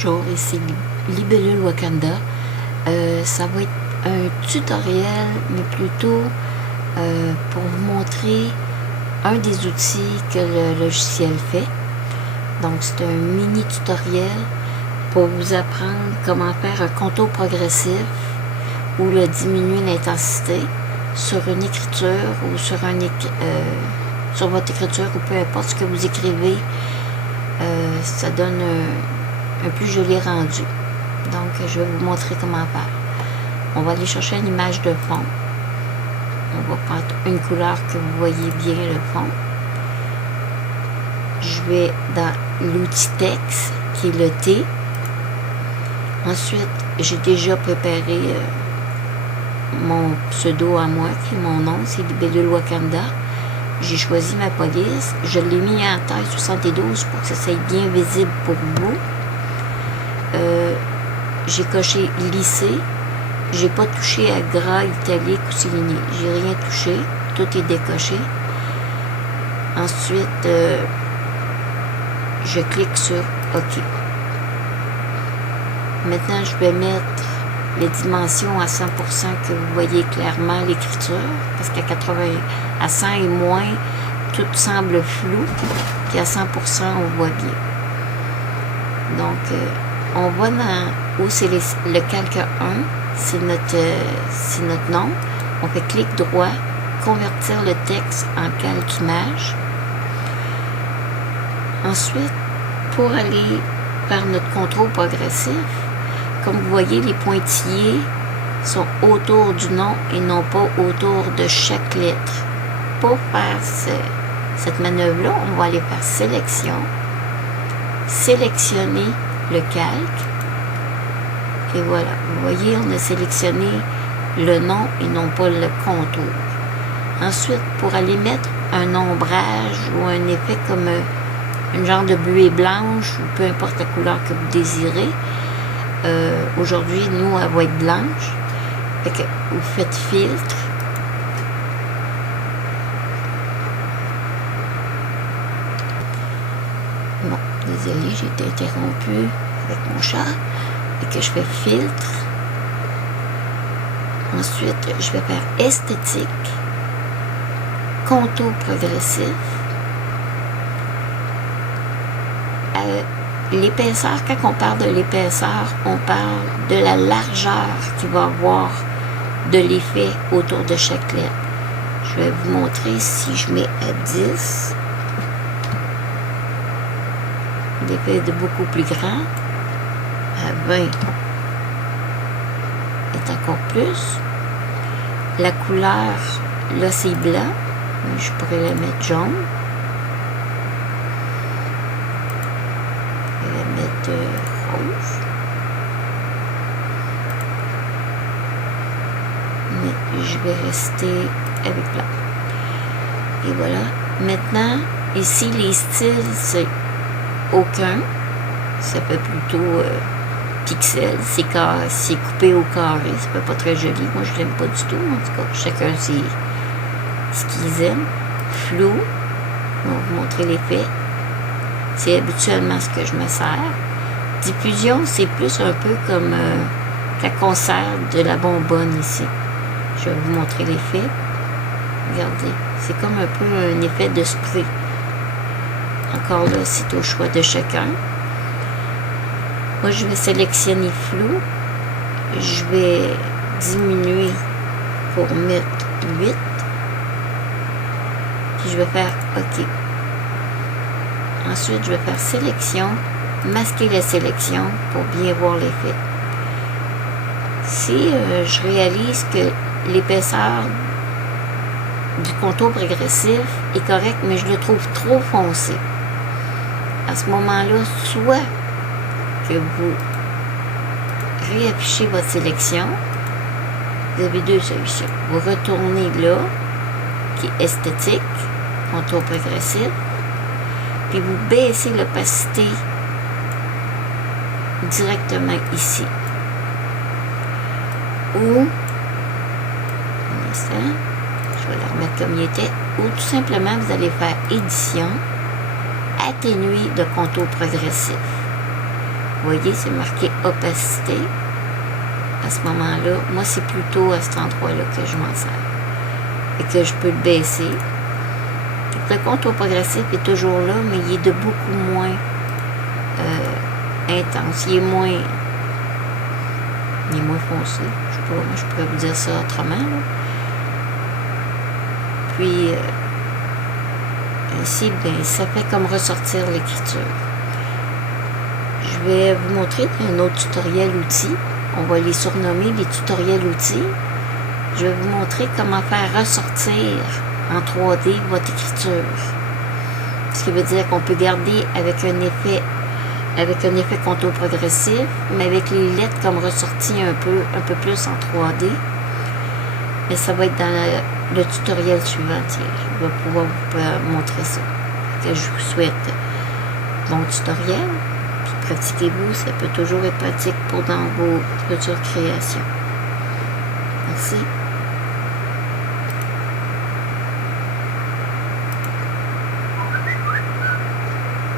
Bonjour, ici Libellule Wakanda. Ça va être un tutoriel, mais plutôt pour vous montrer un des outils que le logiciel fait. Donc c'est un mini tutoriel pour vous apprendre comment faire un contour progressif ou le diminuer l'intensité sur une écriture ou sur votre écriture ou peu importe ce que vous écrivez. Ça donne un plus joli rendu. Donc je vais vous montrer comment faire. On va aller chercher une image de fond. On va prendre une couleur que vous voyez bien le fond. Je vais dans l'outil texte qui est le T. Ensuite, j'ai déjà préparé mon pseudo à moi, qui est mon nom, c'est Libellule Wakanda. J'ai choisi ma police. Je l'ai mis en taille 72 pour que ça soit bien visible pour vous. J'ai coché lycée. J'ai pas touché à gras, italique ou souligné. J'ai rien touché. Tout est décoché. Ensuite, je clique sur OK. Maintenant, je vais mettre les dimensions à 100% que vous voyez clairement l'écriture, parce qu'à 100 et moins, tout semble flou, puis à 100% on voit bien. Donc, on va dans où c'est le calque 1, c'est notre nom. On fait clic droit, convertir le texte en calque image. Ensuite, pour aller faire notre contrôle progressif, comme vous voyez, les pointillés sont autour du nom et non pas autour de chaque lettre. Pour faire cette manœuvre-là, on va aller faire sélection, sélectionner le calque, et voilà. Vous voyez, on a sélectionné le nom et non pas le contour. Ensuite, pour aller mettre un ombrage ou un effet comme une genre de buée blanche ou peu importe la couleur que vous désirez, aujourd'hui, nous, elle va être blanche. Fait que vous faites filtre. Bon, désolé, j'ai été interrompue avec mon chat. Et que je fais filtre. Ensuite, je vais faire esthétique. Contour progressif. L'épaisseur, quand on parle de l'épaisseur, on parle de la largeur qu'il va avoir de l'effet autour de chaque lettre. Je vais vous montrer si je mets à 10. L'effet est beaucoup plus grand. À 20 est encore plus. La couleur, là c'est blanc. Je pourrais la mettre jaune. Rose. Mais je vais rester avec blanc. Et voilà. Maintenant, ici, les styles, c'est aucun. Ça fait plutôt pixel. C'est coupé au carré. Ça fait pas très joli. Moi, je l'aime pas du tout. En tout cas, chacun c'est ce qu'ils aiment. Flou. On va vous montrer l'effet. C'est habituellement ce que je me sers. Diffusion, c'est plus un peu comme quand on sert de la bonbonne ici. Je vais vous montrer l'effet. Regardez, c'est comme un peu un effet de spray. Encore là, c'est au choix de chacun. Moi, je vais sélectionner flou. Je vais diminuer pour mettre 8. Puis je vais faire OK. Ensuite, je vais faire sélection, masquer la sélection pour bien voir l'effet. Si je réalise que l'épaisseur du contour progressif est correct, mais je le trouve trop foncé, à ce moment-là, soit que vous réaffichez votre sélection, vous avez deux solutions. Vous retournez là, qui est esthétique, contour progressif, puis vous baissez l'opacité directement ici. Ou, un instant, je vais la remettre comme il était, ou tout simplement vous allez faire édition, atténuer de contour progressif. Vous voyez, c'est marqué opacité. À ce moment-là, moi, c'est plutôt à cet endroit-là que je m'en sers. Et que je peux le baisser. Le contour progressif est toujours là, mais il est de beaucoup moins intense. Il est moins foncé. Je sais pas, moi, je pourrais vous dire ça autrement. Là. Puis, ici, ben, ça fait comme ressortir l'écriture. Je vais vous montrer un autre tutoriel outils. On va les surnommer les tutoriels outils. Je vais vous montrer comment faire ressortir en 3D votre écriture. Ce qui veut dire qu'on peut garder avec un effet contour progressif, mais avec les lettres comme ressorties un peu plus en 3D. Mais ça va être dans le tutoriel suivant. Tiens, je vais pouvoir vous montrer ça. Que je vous souhaite bon tutoriel. Puis pratiquez-vous, ça peut toujours être pratique pour dans vos futures créations. Merci.